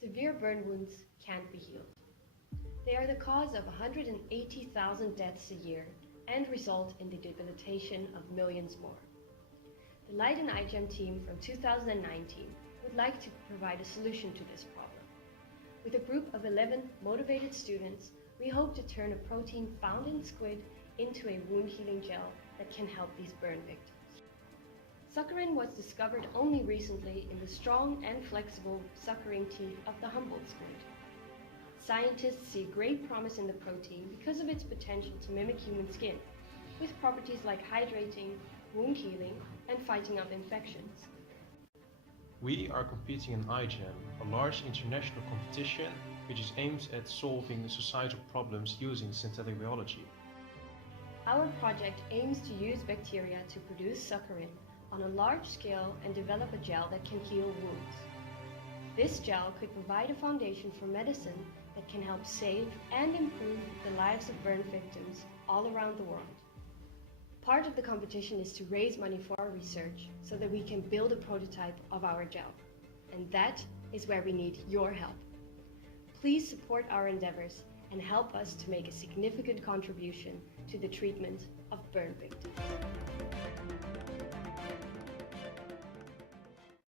Severe burn wounds can't be healed. They are the cause of 180,000 deaths a year and result in the debilitation of millions more. The Leiden iGEM team from 2019 would like to provide a solution to this problem. With a group of 11 motivated students, we hope to turn a protein found in squid into a wound healing gel that can help these burn victims. Succorin was discovered only recently in the strong and flexible suckering teeth of the Humboldt squid. Scientists see great promise in the protein because of its potential to mimic human skin, with properties like hydrating, wound healing, and fighting off infections. We are competing in iGEM, a large international competition which is aimed at solving societal problems using synthetic biology. Our project aims to use bacteria to produce succorin on a large scale and develop a gel that can heal wounds. This gel could provide a foundation for medicine that can help save and improve the lives of burn victims all around the world. Part of the competition is to raise money for our research so that we can build a prototype of our gel. And that is where we need your help. Please support our endeavors and help us to make a significant contribution to the treatment of burn victims.